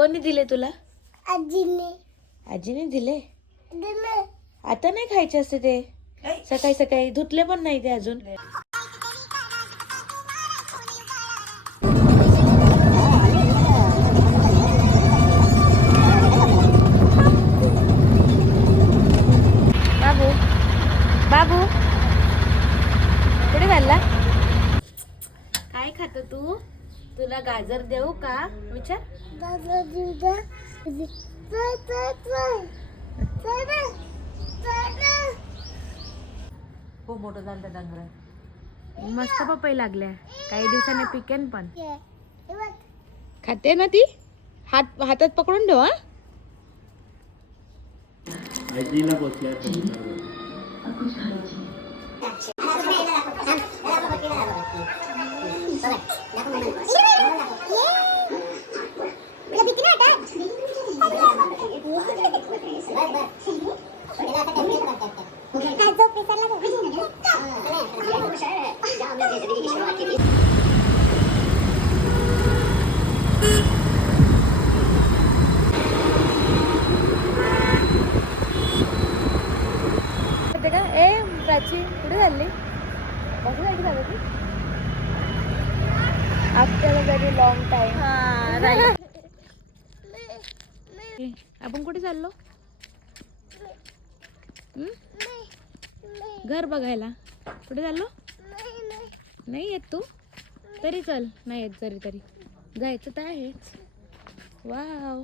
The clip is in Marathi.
कोणी दिले तुला? आजीने आजीने दिले. दिले. आता नाही खायचे असते ते. सकाळी सकाळी धुतले पण नाही ते अजून. बाबू बाबू कुठे चालला? काय खातो तू? तुला गाजर देऊ का? विचार. दादा दिदा चाय चाय चाय चाय चाय. खूप मोठं झालं त्या डांगरात. मस्त पपई लागल्या. काही दिवसांनी पिकेन पण. खाते ना ती? हातात पकडून ठेव. हा आजीला बसलाय ए प्राची कुठे चालली? कशासाठी झालं ती? After very long time. आपण कुठे चाललो? घर बघायला. कुठे चाललो? नाही येत तू? तरी चल. नाही येत जरी तरी जायचं तर आहेच. वाव.